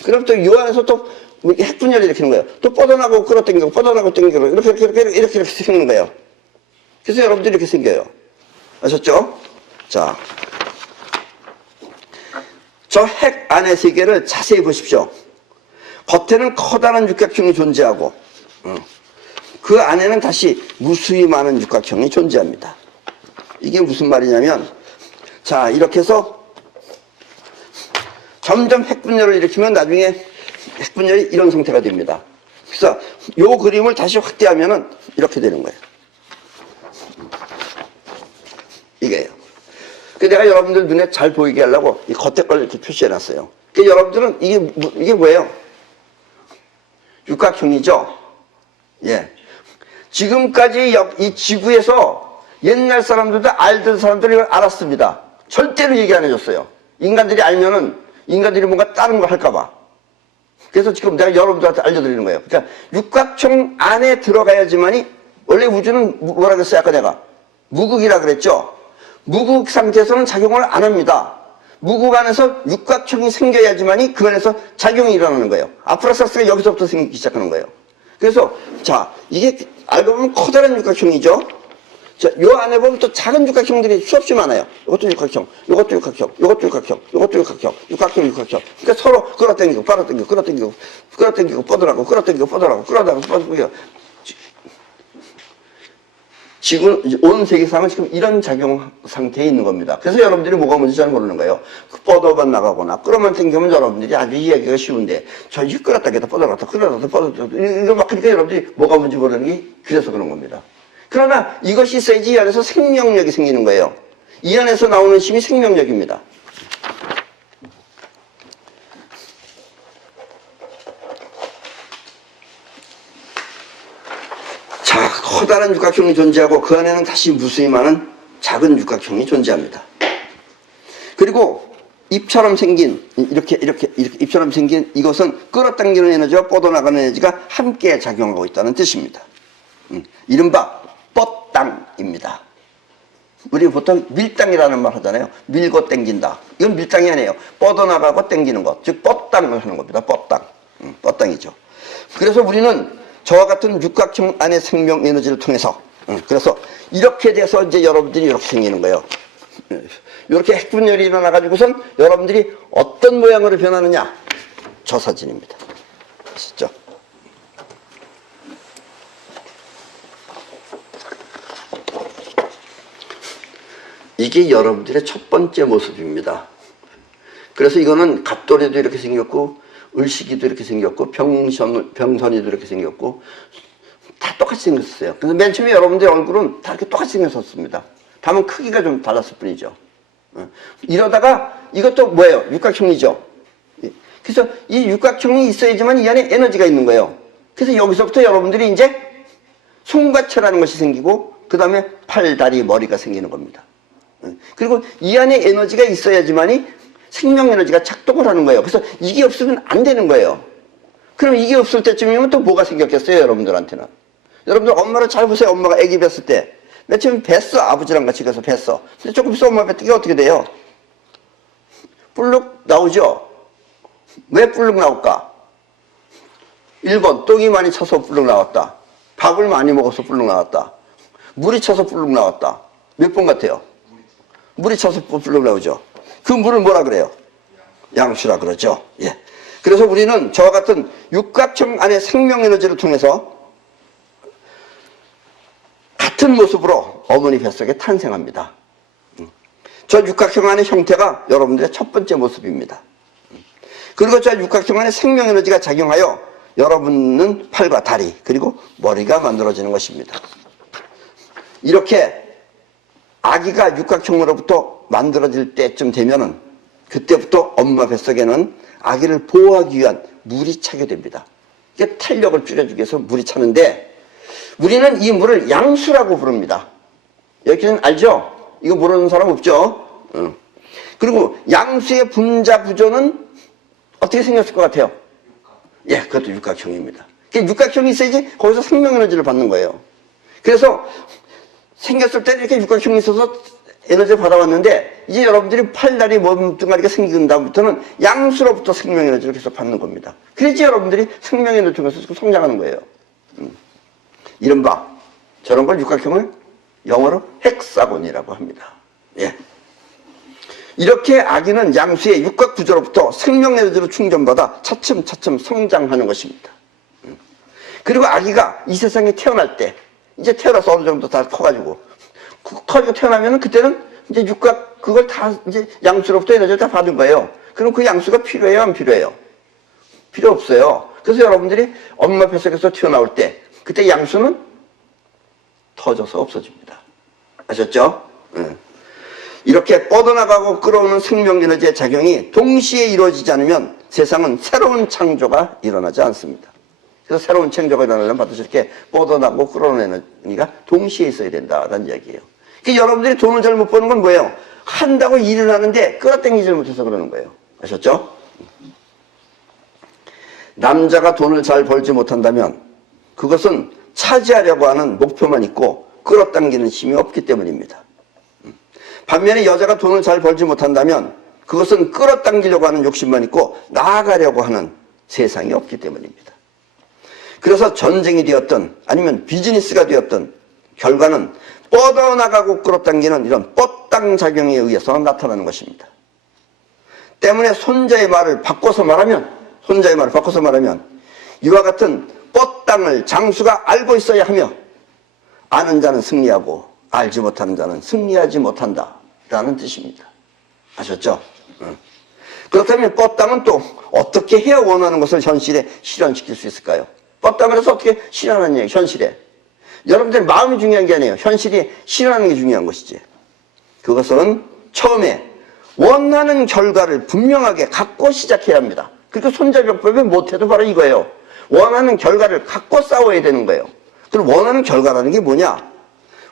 그럼 또 이 안에서 또 핵분열을 일으키는 거예요. 또 뻗어나가고 끌어당기고 뻗어나가고 당기고 이렇게 생기는 거예요. 그래서 여러분들이 이렇게 생겨요. 아셨죠? 자, 저 핵 안의 세계를 자세히 보십시오. 겉에는 커다란 육각형이 존재하고 그 안에는 다시 무수히 많은 육각형이 존재합니다. 이게 무슨 말이냐면 자, 이렇게 해서 점점 핵분열을 일으키면 나중에 핵분열이 이런 상태가 됩니다. 그래서 요 그림을 다시 확대하면은 이렇게 되는 거예요. 이게요. 내가 여러분들 눈에 잘 보이게 하려고 이 겉에 걸 이렇게 표시해 놨어요. 여러분들은 이게 뭐예요? 육각형이죠? 예. 지금까지 이 지구에서 옛날 사람들도 알던 사람들이 이걸 알았습니다. 절대로 얘기 안 해줬어요. 인간들이 알면은 인간들이 뭔가 다른 거 할까봐. 그래서 지금 내가 여러분들한테 알려드리는 거예요. 그러니까 육각형 안에 들어가야지만이, 원래 우주는 뭐라 그랬어요? 아까 내가 무극이라 그랬죠? 무극 상태에서는 작용을 안 합니다. 무극 안에서 육각형이 생겨야지만이 그 안에서 작용이 일어나는 거예요. 아프라사스가 여기서부터 생기기 시작하는 거예요. 그래서 자, 이게 알고 보면 커다란 육각형이죠. 자, 요 안에 보면 또 작은 육각형들이 수없이 많아요. 이것도 육각형, 이것도 육각형, 이것도 육각형, 이것도 육각형, 육각형, 육각형. 그러니까 서로 끌어당기고, 빨아당기고, 끌어당기고, 끌어당기고, 뻗으라고, 끌어당기고, 뻗으라고, 끌어당기고, 뻗으라고. 지금 온 세계상은 지금 이런 작용 상태에 있는 겁니다. 그래서 여러분들이 뭐가 뭔지 잘 모르는 거예요. 뻗어만 나가거나 끌어만 당기면 여러분들이 아주 이해하기가 쉬운데, 저 이 끌었다기도 뻗어갔다, 끌어갔다, 뻗어갔다, 이거 막 하니까 여러분들이 뭐가 뭔지 모르는 게 그래서 그런 겁니다. 그러나 이것이 있어야지 이 안에서 생명력이 생기는 거예요. 이 안에서 나오는 힘이 생명력입니다. 자, 커다란 육각형이 존재하고 그 안에는 다시 무수히 많은 작은 육각형이 존재합니다. 그리고 잎처럼 생긴 이렇게 잎처럼 생긴 이것은 끌어당기는 에너지와 뻗어나가는 에너지가 함께 작용하고 있다는 뜻입니다. 이른바 뻗당입니다. 우리 보통 밀당이라는 말 하잖아요. 밀고 당긴다. 이건 밀당이 아니에요. 뻗어나가고 당기는 것. 즉 뻗당을 하는 겁니다. 뻗당. 뻗당이죠. 그래서 우리는 저와 같은 육각형 안의 생명 에너지를 통해서, 그래서 이렇게 돼서 이제 여러분들이 이렇게 생기는 거예요. 이렇게 핵분열이 일어나가지고선 여러분들이 어떤 모양으로 변하느냐? 저 사진입니다. 아시죠? 이게 여러분들의 첫 번째 모습입니다. 그래서 이거는 갑돌이도 이렇게 생겼고, 을식이도 이렇게 생겼고, 병선이도 이렇게 생겼고, 다 똑같이 생겼어요. 그래서 맨 처음에 여러분들의 얼굴은 다 이렇게 똑같이 생겼었습니다. 다만 크기가 좀 달랐을 뿐이죠. 이러다가 이것도 뭐예요? 육각형이죠. 그래서 이 육각형이 있어야지만 이 안에 에너지가 있는 거예요. 그래서 여기서부터 여러분들이 이제 송과체라는 것이 생기고, 그 다음에 팔, 다리, 머리가 생기는 겁니다. 그리고 이 안에 에너지가 있어야지만이 생명 에너지가 작동을 하는 거예요. 그래서 이게 없으면 안 되는 거예요. 그럼 이게 없을 때쯤이면 또 뭐가 생겼겠어요, 여러분들한테는? 여러분들 엄마를 잘 보세요. 엄마가 아기 뵀을 때. 맨 처음에 뵀어. 아버지랑 같이 가서 뵀어. 근데 조금 있어 엄마 뵀더니 어떻게 돼요? 뿔룩 나오죠? 왜 뿔룩 나올까? 1번, 똥이 많이 차서 뿔룩 나왔다. 밥을 많이 먹어서 뿔룩 나왔다. 물이 차서 뿔룩 나왔다. 몇 번 같아요? 물이 차서 뿔룩 나오죠. 그 물을 뭐라 그래요? 양수라 그러죠. 예. 그래서 우리는 저와 같은 육각형 안의 생명 에너지를 통해서 같은 모습으로 어머니 뱃속에 탄생합니다. 저 육각형 안의 형태가 여러분들의 첫 번째 모습입니다. 그리고 저 육각형 안의 생명 에너지가 작용하여 여러분은 팔과 다리 그리고 머리가 만들어지는 것입니다. 이렇게 아기가 육각형으로부터 만들어질 때쯤 되면은 그때부터 엄마 뱃속에는 아기를 보호하기 위한 물이 차게 됩니다. 이게 탄력을 줄여주기 위해서 물이 차는데 우리는 이 물을 양수라고 부릅니다. 여기는 알죠? 이거 모르는 사람 없죠? 그리고 양수의 분자 구조는 어떻게 생겼을 것 같아요? 예, 그것도 육각형입니다. 육각형이 있어야지 거기서 생명 에너지를 받는 거예요. 그래서 생겼을 때 이렇게 육각형이 있어서 에너지를 받아왔는데 이제 여러분들이 팔다리 몸뚱아리가 생긴 다음부터는 양수로부터 생명 에너지를 계속 받는 겁니다. 그래야지 여러분들이 생명 에너지를 통해서 성장하는 거예요. 이른바 저런 걸 육각형을 영어로 헥사곤이라고 합니다. 예. 이렇게 아기는 양수의 육각 구조로부터 생명 에너지로 충전받아 차츰차츰 성장하는 것입니다. 그리고 아기가 이 세상에 태어날 때 이제 태어나서 어느 정도 다 커가지고 태어나면 그때는 이제 육각 그걸 다 이제 양수로부터 에너지를 다 받은 거예요. 그럼 그 양수가 필요해요, 안 필요해요? 필요 없어요. 그래서 여러분들이 엄마 뱃속에서 튀어나올 때 그때 양수는 터져서 없어집니다. 아셨죠? 네. 이렇게 뻗어나가고 끌어오는 생명에너지의 작용이 동시에 이루어지지 않으면 세상은 새로운 창조가 일어나지 않습니다. 그래서 새로운 창조가 일어나려면 반드시 이렇게 뻗어나가고 끌어오는 에너지가 동시에 있어야 된다는 이야기예요. 그러니까 여러분들이 돈을 잘 못 버는 건 뭐예요? 한다고 일을 하는데 끌어당기지 못해서 그러는 거예요. 아셨죠? 남자가 돈을 잘 벌지 못한다면 그것은 차지하려고 하는 목표만 있고 끌어당기는 힘이 없기 때문입니다. 반면에 여자가 돈을 잘 벌지 못한다면 그것은 끌어당기려고 하는 욕심만 있고 나아가려고 하는 세상이 없기 때문입니다. 그래서 전쟁이 되었든 아니면 비즈니스가 되었든 결과는 뻗어나가고 끌어당기는 이런 뻗당 작용에 의해서 나타나는 것입니다. 때문에 손자의 말을 바꿔서 말하면 이와 같은 뻗당을 장수가 알고 있어야 하며 아는 자는 승리하고 알지 못하는 자는 승리하지 못한다 라는 뜻입니다. 아셨죠? 그렇다면 뻗당은 또 어떻게 해야 원하는 것을 현실에 실현시킬 수 있을까요? 뻗당을 해서 어떻게 실현하느냐, 현실에. 여러분들 마음이 중요한 게 아니에요. 현실이 실현하는 게 중요한 것이지. 그것은 처음에 원하는 결과를 분명하게 갖고 시작해야 합니다. 그러니까 손자병법이 못해도 바로 이거예요. 원하는 결과를 갖고 싸워야 되는 거예요. 그럼 원하는 결과라는 게 뭐냐?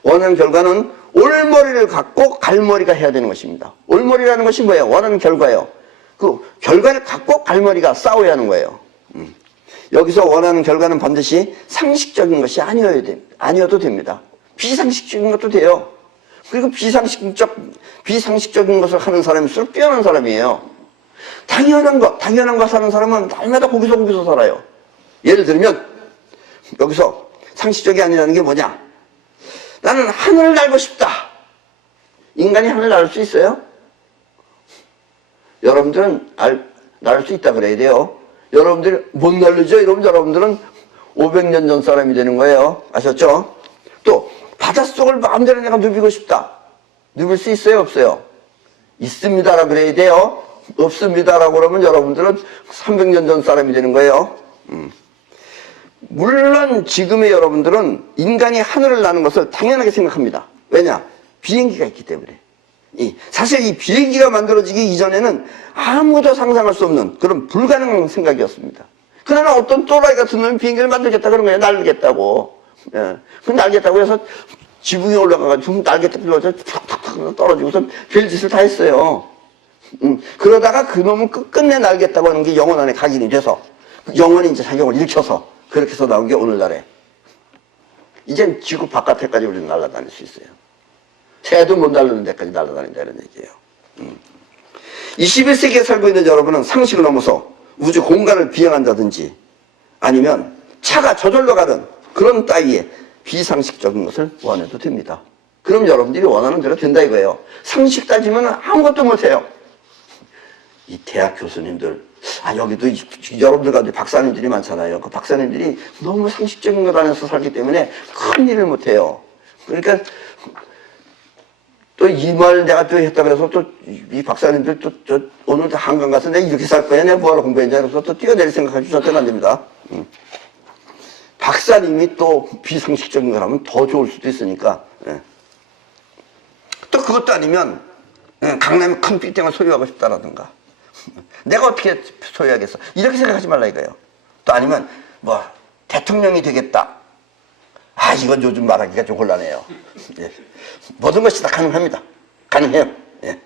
원하는 결과는 올머리를 갖고 갈머리가 해야 되는 것입니다. 올머리라는 것이 뭐예요? 원하는 결과예요. 그 결과를 갖고 갈머리가 싸워야 하는 거예요. 여기서 원하는 결과는 반드시 상식적인 것이 아니어도 됩니다. 비상식적인 것도 돼요. 그리고 비상식적인 것을 하는 사람일수록 뛰어난 사람이에요. 당연한 거 사는 사람은 날마다 거기서 살아요. 예를 들면 여기서 상식적이 아니라는 게 뭐냐? 나는 하늘을 날고 싶다. 인간이 하늘을 날 수 있어요? 여러분들은 날 수 있다 그래야 돼요. 여러분들이 못 날르죠? 이러면 여러분들은 500년 전 사람이 되는 거예요. 아셨죠? 또 바닷속을 마음대로 내가 누비고 싶다. 누빌 수 있어요? 없어요? 있습니다라고 그래야 돼요. 없습니다라고 그러면 여러분들은 300년 전 사람이 되는 거예요. 물론 지금의 여러분들은 인간이 하늘을 나는 것을 당연하게 생각합니다. 왜냐? 비행기가 있기 때문에. 사실 이 비행기가 만들어지기 이전에는 아무도 상상할 수 없는 그런 불가능한 생각이었습니다. 그러나 어떤 또라이 같은 놈이 비행기를 만들겠다 그런 거예요. 날겠다고. 예. 그 날겠다고 해서 지붕에 올라가가지고 날겠다고 해서 탁탁탁 떨어지고서 별짓을 다 했어요. 그러다가 그 놈은 끝끝내 날겠다고 하는 게 영혼 안에 각인이 돼서 영혼이 이제 작용을 일으켜서 그렇게 해서 나온 게 오늘날에 이젠 지구 바깥에까지 우리는 날아다닐 수 있어요. 새도 못 날르는 데까지 날아다닌다 이런 얘기예요. 21세기에 살고 있는 여러분은 상식을 넘어서 우주 공간을 비행한다든지 아니면 차가 저절로 가는 그런 따위의 비상식적인 것을 원해도 됩니다. 그럼 여러분들이 원하는 대로 된다 이거예요. 상식 따지면 아무것도 못해요. 이 대학 교수님들, 여기도 여러분들 가운데 박사님들이 많잖아요. 그 박사님들이 너무 상식적인 것 안에서 살기 때문에 큰 일을 못해요. 그러니까 또 이 말 내가 또 했다 그래서 또 이 박사님들 저 오늘 한강 가서 내가 이렇게 살 거야. 내가 뭐하러 공부했냐. 그래서 또 뛰어내릴 생각하지 저한테는 안 됩니다. 박사님이 또 비상식적인 걸 하면 더 좋을 수도 있으니까. 예. 또 그것도 아니면 강남에 큰 빌딩을 소유하고 싶다라든가. 내가 어떻게 소유하겠어? 이렇게 생각하지 말라 이거예요. 또 아니면 뭐 대통령이 되겠다. 이건 요즘 말하기가 좀 곤란해요. 예. 모든 것이 다 가능합니다. 가능해요. 예.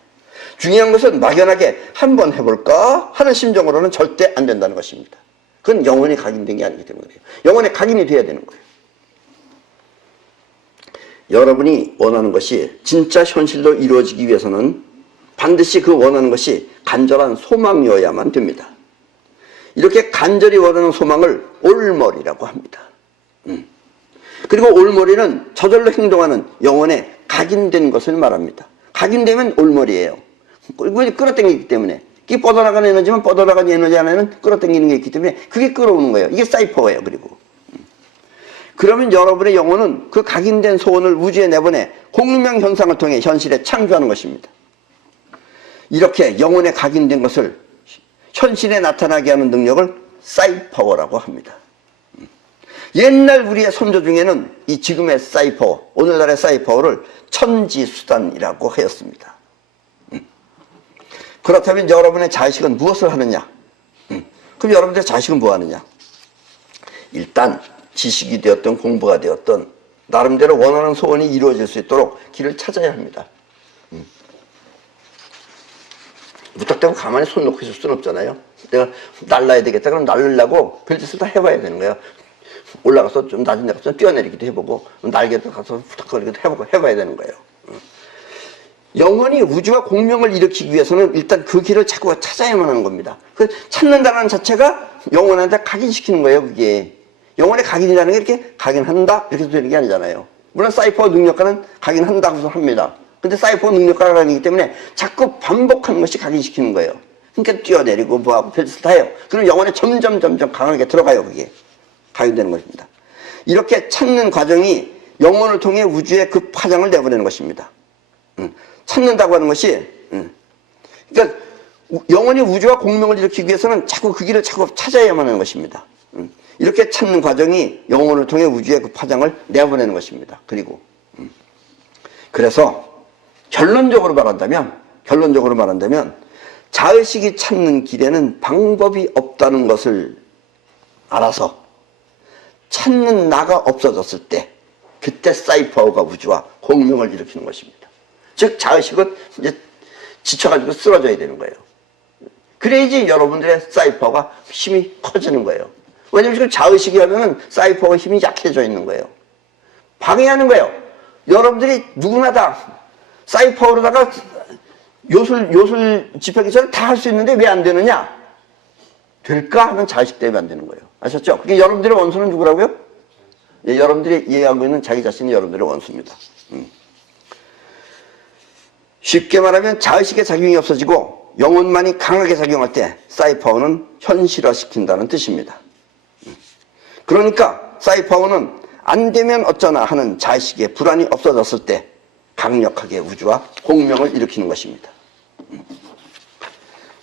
중요한 것은 막연하게 한번 해볼까 하는 심정으로는 절대 안 된다는 것입니다. 그건 영혼이 각인된 게 아니기 때문에 그래요. 영혼에 각인이 돼야 되는 거예요. 여러분이 원하는 것이 진짜 현실로 이루어지기 위해서는 반드시 그 원하는 것이 간절한 소망이어야만 됩니다. 이렇게 간절히 원하는 소망을 올머리라고 합니다. 그리고 올머리는 저절로 행동하는 영혼에 각인된 것을 말합니다. 각인되면 올머리예요. 끌어당기기 때문에. 이게 뻗어나가는 에너지면 뻗어나가는 에너지 안에는 끌어당기는 게 있기 때문에 그게 끌어오는 거예요. 이게 사이퍼예요. 그리고 그러면 여러분의 영혼은 그 각인된 소원을 우주에 내보내 공명 현상을 통해 현실에 창조하는 것입니다. 이렇게 영혼에 각인된 것을 현실에 나타나게 하는 능력을 사이파워라고 합니다. 옛날 우리의 선조 중에는 이 지금의 사이파워, 오늘날의 사이파워를 천지수단이라고 하였습니다. 그렇다면 여러분의 자식은 무엇을 하느냐? 그럼 여러분들의 자식은 뭐 하느냐? 일단 지식이 되었던 공부가 되었던 나름대로 원하는 소원이 이루어질 수 있도록 길을 찾아야 합니다. 무턱대고 가만히 손 놓고 있을 수는 없잖아요. 내가 날라야 되겠다 그럼 날르려고 별짓을 다 해봐야 되는 거예요. 올라가서 좀 낮은 데 가서 뛰어내리기도 해보고 날개도 가서 후딱거리기도 해보고 해봐야 되는 거예요. 영원히 우주와 공명을 일으키기 위해서는 일단 그 길을 자꾸 찾아야만 하는 겁니다. 그 찾는다는 자체가 영혼한테 각인시키는 거예요. 그게 영혼의 각인이라는 게 이렇게 각인한다 이렇게 되는 게 아니잖아요. 물론 사이퍼 능력가는 각인한다고 합니다. 근데 사이퍼 능력가가 아니기 때문에 자꾸 반복하는 것이 각인시키는 거예요. 그러니까 뛰어내리고 뭐하고 별짓을 다 해요. 그럼 영혼에 점점 강하게 들어가요. 그게 각인되는 것입니다. 이렇게 찾는 과정이 영혼을 통해 우주의 그 파장을 내보내는 것입니다. 찾는다고 하는 것이 그러니까 영혼이 우주와 공명을 일으키기 위해서는 자꾸 그 길을 자꾸 찾아야만 하는 것입니다. 이렇게 찾는 과정이 영혼을 통해 우주의 그 파장을 내보내는 것입니다. 그리고 그래서 결론적으로 말한다면 자의식이 찾는 길에는 방법이 없다는 것을 알아서 찾는 나가 없어졌을 때 그때 사이퍼가 우주와 공명을 일으키는 것입니다. 즉 자의식은 이제 지쳐가지고 쓰러져야 되는 거예요. 그래야지 여러분들의 사이퍼가 힘이 커지는 거예요. 왜냐면 지금 자의식이 하면은 사이퍼가 힘이 약해져 있는 거예요. 방해하는 거예요. 여러분들이 누구나 다 사이퍼로다가 요술 집회기처럼 다 할 수 있는데 왜 안 되느냐? 될까 하는 자의식 때문에 안 되는 거예요. 아셨죠? 그게 여러분들의 원수는 누구라고요? 예, 여러분들이 이해하고 있는 자기 자신이 여러분들의 원수입니다. 쉽게 말하면 자의식의 작용이 없어지고 영혼만이 강하게 작용할 때 사이파워는 현실화시킨다는 뜻입니다. 그러니까 사이파워는 안 되면 어쩌나 하는 자의식의 불안이 없어졌을 때 강력하게 우주와 공명을 일으키는 것입니다.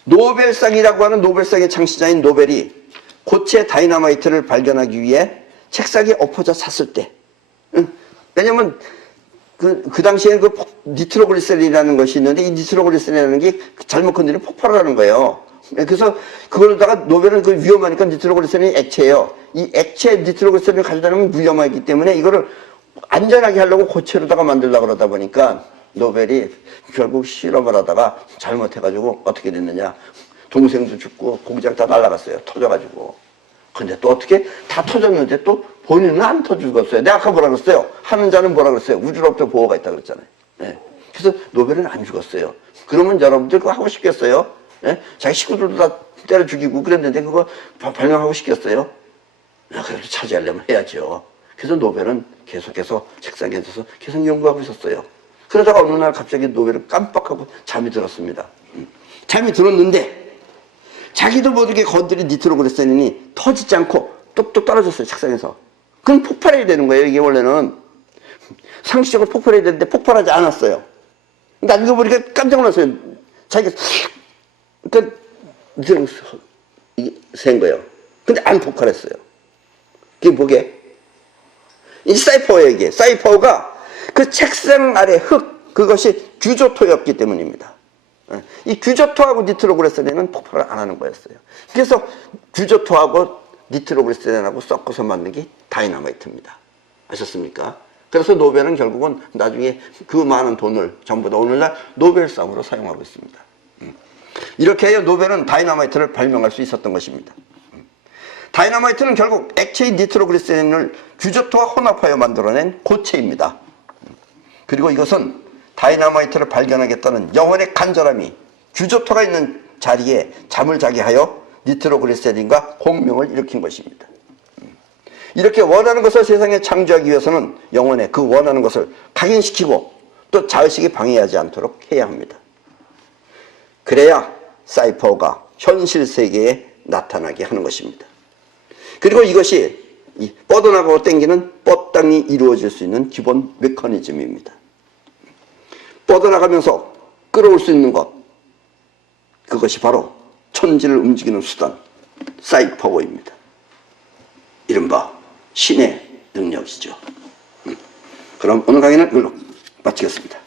노벨상이라고 하는 노벨상의 창시자인 노벨이 고체 다이너마이트를 발견하기 위해 책상에 엎어져 잤을 때, 왜냐면 그 당시에 그 니트로글리세린이라는 것이 있는데 이 니트로글리세린이라는 게 잘못 건드리면 폭발을 하는 거예요. 그래서 그걸로다가 노벨은 그 위험하니까 니트로글리세린이 액체예요. 이 액체 니트로글리세린을 가져다 놓으면 위험하기 때문에 이거를 안전하게 하려고 고체로다가 만들려고 그러다 보니까 노벨이 결국 실험을 하다가 잘못해가지고 어떻게 됐느냐. 동생도 죽고 공장 다 날아갔어요. 터져가지고. 근데 또 어떻게 다 터졌는데 또 본인은 안 터지겠어요. 내가 아까 뭐라 그랬어요? 하는 자는 뭐라 그랬어요? 우주로부터 보호가 있다고 그랬잖아요. 네. 그래서 노벨은 안 죽었어요. 그러면 여러분들 그거 하고 싶겠어요? 네? 자기 식구들도 다 때려 죽이고 그랬는데 그거 발명하고 싶겠어요? 그래도 차지하려면 해야죠. 그래서 노벨은 계속해서 책상에 앉아서 계속 연구하고 있었어요. 그러다가 어느 날 갑자기 노벨은 깜빡하고 잠이 들었습니다. 잠이 들었는데 자기도 모르게 건드린 니트로글리세린이 터지지 않고 뚝뚝 떨어졌어요. 책상에서. 그럼 폭발해야 되는 거예요. 이게 원래는 상식적으로 폭발해야 되는데 폭발하지 않았어요. 나중에 보니까 깜짝 놀랐어요. 자기가 그러니까 센 거예요. 근데 안 폭발했어요. 그게 뭐게? 이 사이퍼예요. 이게 사이퍼가 그 책상 아래 흙 그것이 규조토였기 때문입니다. 이 규조토하고 니트로글리세린은 폭발을 안 하는 거였어요. 그래서 규조토하고 니트로글리세린하고 섞어서 만든 게 다이너마이트입니다. 아셨습니까? 그래서 노벨은 결국은 나중에 그 많은 돈을 전부 다 오늘날 노벨상으로 사용하고 있습니다. 이렇게 해서 노벨은 다이너마이트를 발명할 수 있었던 것입니다. 다이너마이트는 결국 액체인 니트로글리세린을 규조토와 혼합하여 만들어낸 고체입니다. 그리고 이것은 다이너마이트를 발견하겠다는 영혼의 간절함이 규조토가 있는 자리에 잠을 자게 하여 니트로글리세린과 공명을 일으킨 것입니다. 이렇게 원하는 것을 세상에 창조하기 위해서는 영혼의 그 원하는 것을 각인시키고 또 자의식이 방해하지 않도록 해야 합니다. 그래야 사이퍼가 현실 세계에 나타나게 하는 것입니다. 그리고 이것이 이 뻗어나가고 당기는 뻗당이 이루어질 수 있는 기본 메커니즘입니다. 뻗어나가면서 끌어올 수 있는 것, 그것이 바로 천지를 움직이는 수단, 사이파워입니다. 이른바 신의 능력이죠. 그럼 오늘 강의는 이걸로 마치겠습니다.